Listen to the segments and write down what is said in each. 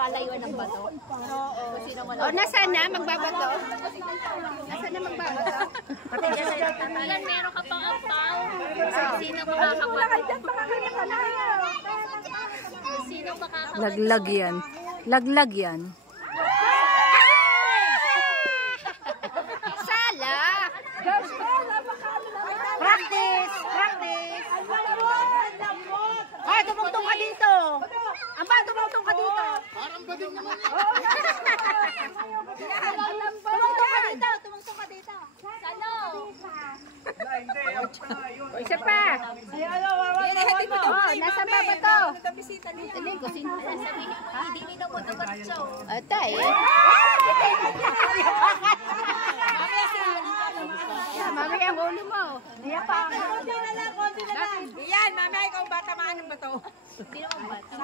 Palayuan ng bato. O, nasaan na? Magbabato? Nasaan na magbabato? Yan, meron ka pang ampaw. Sino makakabato? Sino makakabato? Laglag yan. Laglag yan. Sala! Practice! Practice! Ay, tumungtong ka dito! Aba, tumungtong ka dito! Parang bading naman yan! Tumungtong ka dito! Ano? Isa pa! Oh, nasa ba ba to? Hindi ko sinasabihin. Hindi minumot ang batso. Ata eh. Mami, ang ulo mo. Iya pa. Konti na lang, konti na lang. Iyan, mami, ikaw ba tamaan ng bato? Hindi naman bato.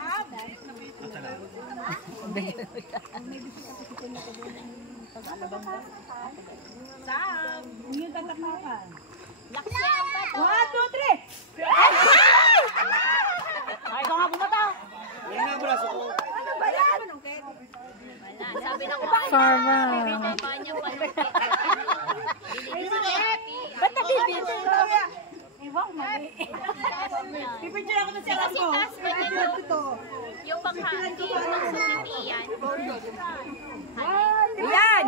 Sam! Yung tatakakan. Laksi ang bato. 1, 2, 3! Ay, ikaw nga bumata. Yan nga braso ko. Ano ba yan? Sabi ng Farma. Ba't nakibito? Iwang mali. Pipicture ako na siya ko. Yung pangkakati, yung sumitiyan. Iyan!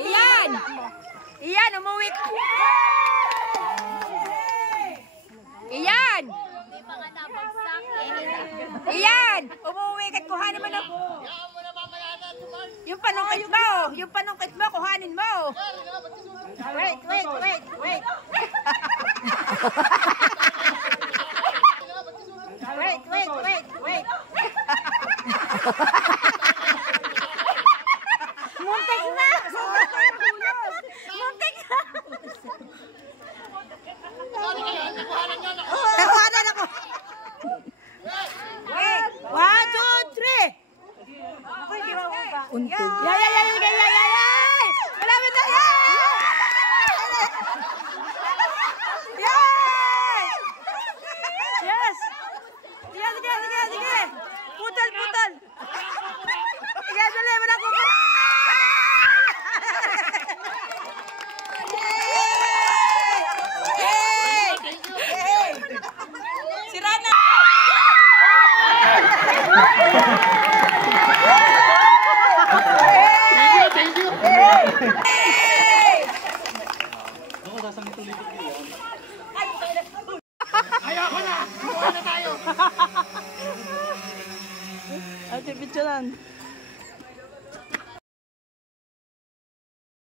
Iyan! Iyan, umuwi ka! Iyan! Iyan! Umuwi ka, kuhanin mo na. Yung panungkit mo! Yung panungkit mo, kuhanin mo! Wait, wait, wait, wait! Wait, wait, wait, wait! Muntik na! Muntik na! Nakuhanan ako! Wait! 1, 2, 3! Ako hindi mababa. Untog. Yay! Malapit na! Yay! Yes! Sige, sige, sige, sige! Putal, putal! Sige, dali mo na putal! Sira na! Thank you. Ako sasangit ulit ko yan. Ayoko na! Buwan na tayo! Ate, picturean.